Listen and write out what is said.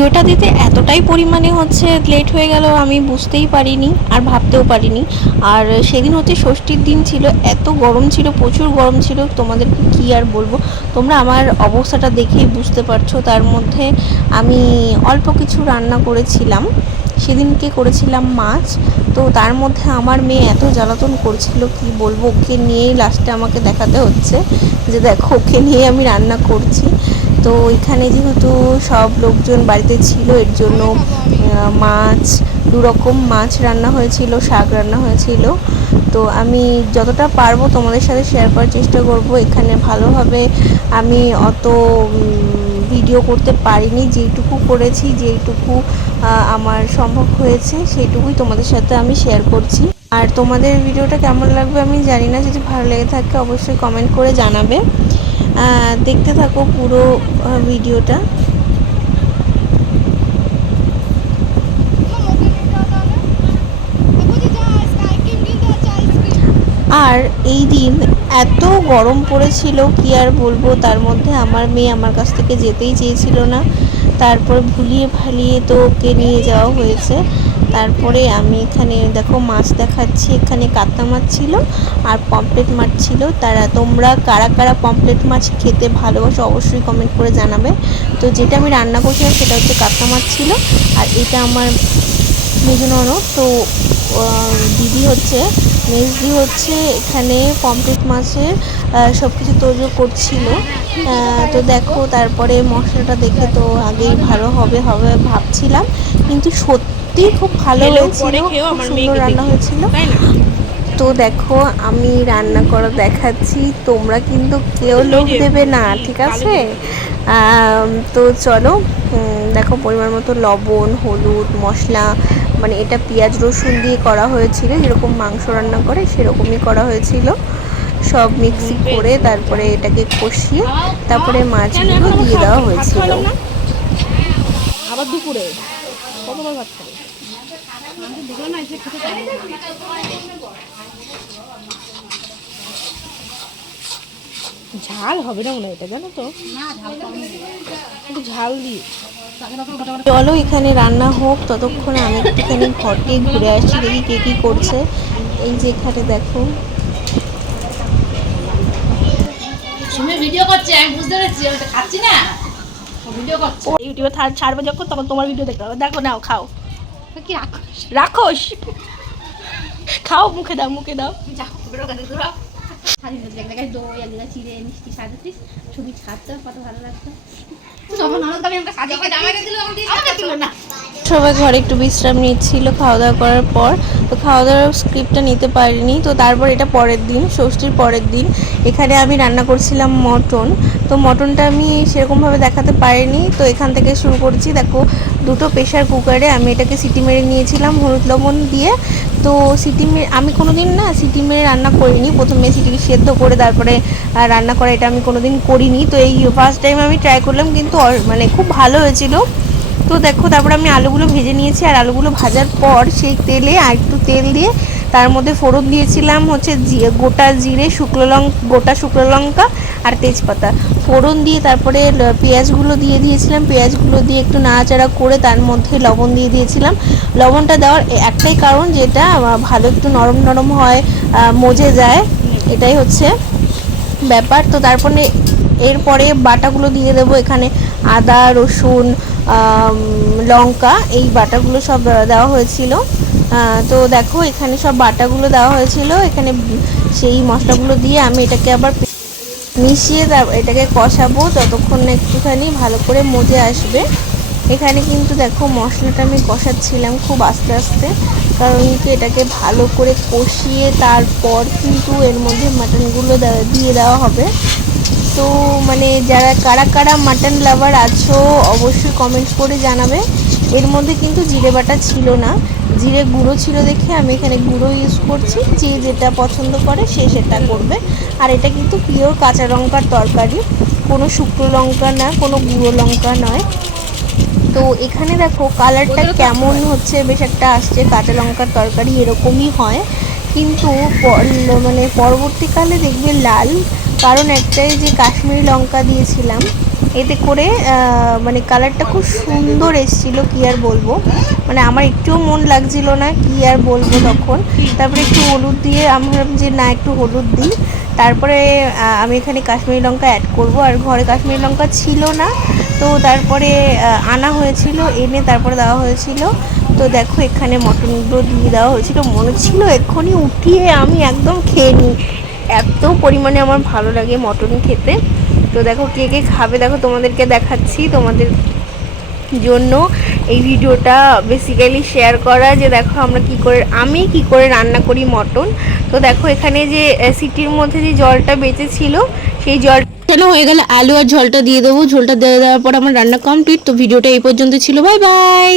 ভিডিওটা দিতে এতটাই পরিমাণে হচ্ছে লেট হয়ে গেল, আমি বুঝতেই পারিনি আর ভাবতেও পারিনি। আর সেদিন হচ্ছে ষষ্ঠীর দিন ছিল, এত গরম ছিল, প্রচুর গরম ছিল, তোমাদেরকে কি আর বলব? তোমরা আমার অবস্থাটা দেখেই বুঝতে পারছ। তার মধ্যে আমি অল্প কিছু রান্না করেছিলাম। সেদিনকে করেছিলাম মাছ। তো তার মধ্যে আমার মেয়ে এত জ্বালাতন করছিল, কি বলব? ওকে নিয়েই লাস্টে আমাকে দেখাতে হচ্ছে যে, দেখো, ওকে নিয়ে আমি রান্না করছি। তো ওইখানে যেহেতু সব লোকজন বাড়িতে ছিল এর জন্য মাছ দু রকম মাছ রান্না হয়েছিল শাক রান্না হয়েছিল। তো আমি যতটা পারব তোমাদের সাথে শেয়ার করার চেষ্টা করব। এখানে ভালোভাবে আমি অত ভিডিও করতে পারিনি। যেইটুকু করেছি যেইটুকু আহ, আমার সম্ভব হয়েছে সেইটুকুই তোমাদের সাথে আমি শেয়ার করছি। আর তোমাদের ভিডিওটা কেমন লাগবে আমি জানি না। যদি ভালো লেগে থাকে অবশ্যই কমেন্ট করে জানাবে। দেখতে থাকো পুরো ভিডিওটা। আর এই দিন এত গরম পড়েছিল, কি আর বলব? তার মধ্যে আমার মেয়ে আমার কাছ থেকে যেতেই চেয়েছিল না। তারপর ভুলিয়ে ভালিয়ে তো ওকে নিয়ে যাওয়া হয়েছে। তারপরে আমি এখানে দেখো মাছ দেখাচ্ছি, এখানে কাতলা মাছ ছিল আর পমপ্লেট মাছ ছিল। তারা তোমরা কারা কারা পমপ্লেট মাছ খেতে ভালোবাসো অবশ্যই কমেন্ট করে জানাবে। তো যেটা আমি রান্না করছিলাম সেটা হচ্ছে কাতলা মাছ ছিল আর এটা আমার মেজো ননদ। তো দিদি হচ্ছে, মেজদি হচ্ছে এখানে পমপ্লেট মাছের সব কিছু তৈরি করছিল। তো দেখো তারপরে মশলাটা দেখে তো আগেই ভালো হবে হবে ভাবছিলাম। কিন্তু সত্যি খুব ভালো হয়েছিল খুব সুন্দর রান্না। হয়েছিল। তো দেখো আমি রান্না করা দেখাচ্ছি তোমরা কিন্তু কেউ লোক দেবে না ঠিক আছে? তো চলো দেখো পরিমাণ মতো লবণ হলুদ মশলা মানে এটা পেঁয়াজ রসুন দিয়ে করা হয়েছিল যেরকম মাংস রান্না করে সেরকমই করা হয়েছিল। সব মিক্সি করে তারপরে এটাকে কষিয়ে তারপরে মাছগুলো দিয়ে দেওয়া হয়েছিল। আবার দুপুরে। কতবার ভাত খাবে? ঝাল হবে না মনে হয় এটা জানো তো? ঝাল দিয়ে চলো এখানে রান্না হোক ততক্ষণে আমি একটুখানি ঘরটি ঘুরে আসি দেখি কে কী করছে। এই যে এখানে দেখো। ভিডিও করছে আমি বুঝতে পেরেছি খাচ্ছি না। ও ভিডিও করছে। ইউটিউবে ছাড়বে যখন তখন তোমার ভিডিও দেখতে হবে। দেখো নাও খাও। কি রাখো রাখোস খাও মুখে দাও মুখে দাও। যাও বেরো কাছে দূর হও। এক জায়গায় দই এক জায়গায় চিড়ে মিষ্টি সাজাতিস ছবি ছাড়তে কত ভালো লাগতো। সবাই ঘরে একটু বিশ্রাম নিচ্ছিল খাওয়া দাওয়া করার পর। তো খাওয়া দাওয়ার স্ক্রিপ্টটা নিতে পারিনি। তো তারপর এটা পরের দিন ষষ্ঠীর পরের দিন। এখানে আমি রান্না করছিলাম মটন। তো মটনটা আমি সেরকমভাবে দেখাতে পারিনি। তো এখান থেকে শুরু করছি। দেখো, দুটো প্রেশার কুকারে আমি এটাকে সিটি মেরে নিয়েছিলাম হলুদ লবণ দিয়ে। তো সিটি মেরে, আমি কোনো দিন না সিটি মেরে রান্না করিনি। প্রথমে সিটিকে সেদ্ধ করে তারপরে রান্না করা এটা আমি কোনো দিন করিনি। তো এই ফার্স্ট টাইম আমি ট্রাই করলাম, কিন্তু মানে খুব ভালো হয়েছিল। তো দেখো, তারপর আমি আলুগুলো ভেজে নিয়েছি। আর আলুগুলো ভাজার পর সেই তেলে আর একটু তেল দিয়ে তার মধ্যে ফোড়ন দিয়েছিলাম হচ্ছে গোটা জিরে, শুকনো লঙ্কা গোটা শুকনো লঙ্কা আর তেজপাতা। ফোড়ন দিয়ে তারপরে পেঁয়াজগুলো দিয়ে দিয়েছিলাম। পেঁয়াজগুলো দিয়ে একটু নাড়াচাড়া করে তার মধ্যে লবণ দিয়ে দিয়েছিলাম। লবণটা দেওয়ার একটাই কারণ যেটা ভালো একটু নরম নরম হয় মজে যায়। এটাই হচ্ছে ব্যাপার। তো তারপরে এরপরে বাটাগুলো দিয়ে দেবো এখানে আদা, রসুন লঙ্কা, এই বাটাগুলো সব দেওয়া হয়েছিল। তো দেখো এখানে সব বাটাগুলো দেওয়া হয়েছিল। এখানে সেই মশলাগুলো দিয়ে আমি এটাকে আবার মিশিয়ে তার- এটাকে কষাবো যতক্ষণ না একটুখানি ভালো করে মজে আসবে। এখানে কিন্তু দেখো মশলাটা আমি কষাচ্ছিলাম খুব আস্তে আস্তে, কারণ কি এটাকে ভালো করে কষিয়ে তারপর কিন্তু এর মধ্যে মাটনগুলো দিয়ে দেওয়া হবে। তো মানে যারা কারা কারা মাটন লাভার আছো, অবশ্যই কমেন্ট করে জানাবে। এর মধ্যে কিন্তু জিরে বাটা ছিল না। জিরে গুঁড়ো ছিল দেখে আমি এখানে গুঁড়ো ইউজ করছি। যে যেটা পছন্দ করে সে সেটা করবে। আর এটা কিন্তু পিওর কাঁচা লঙ্কার তরকারি। কোনো শুকনো লঙ্কা না কোনো গুঁড়ো লঙ্কা নয়। তো এখানে দেখো কালারটা কেমন হচ্ছে বেশ একটা আসছে। কাঁচা লঙ্কার তরকারি এরকমই হয়। কিন্তু মানে পরবর্তীকালে দেখবে লাল। কারণ একটাই যে কাশ্মীরি লঙ্কা দিয়েছিলাম এতে করে মানে কালারটা খুব সুন্দর এসেছিল, কি আর বলব? মানে আমার একটুও মন লাগছিল না কি আর বলব তখন। তারপরে একটু হলুদ দিয়ে, আমি ভাবলাম যে না, একটু হলুদ দিই। তারপরে আমি এখানে কাশ্মীরি লঙ্কা অ্যাড করব। আর ঘরে কাশ্মীরি লঙ্কা ছিল না, তো তারপরে আনা হয়েছিল, এনে তারপরে দেওয়া হয়েছিল। তো দেখো, এখানে মটনগুলো দিয়ে দেওয়া হয়েছিল। মনে ছিল এক্ষুনি উঠিয়ে আমি একদম খেয়ে নিই। এত পরিমাণে আমার ভালো লাগে মটন খেতে। তো দেখো কে কে খাবে, দেখো তোমাদেরকে দেখাচ্ছি তোমাদের জন্য। এই ভিডিওটা বেসিক্যালি শেয়ার করা যে দেখো আমরা কি করে, আমি কি করে রান্না করি মটন। তো দেখো এখানে যে সিটির মধ্যে যে জলটা বেঁচেছিল, সেই জল কেন? হয়ে গেলে আলু আর ঝোলটা দিয়ে দেবো। ঝোলটা দিয়ে দেওয়ার পর আমার রান্না কমপ্লিট তো ভিডিওটা এই পর্যন্ত ছিল। Bye bye!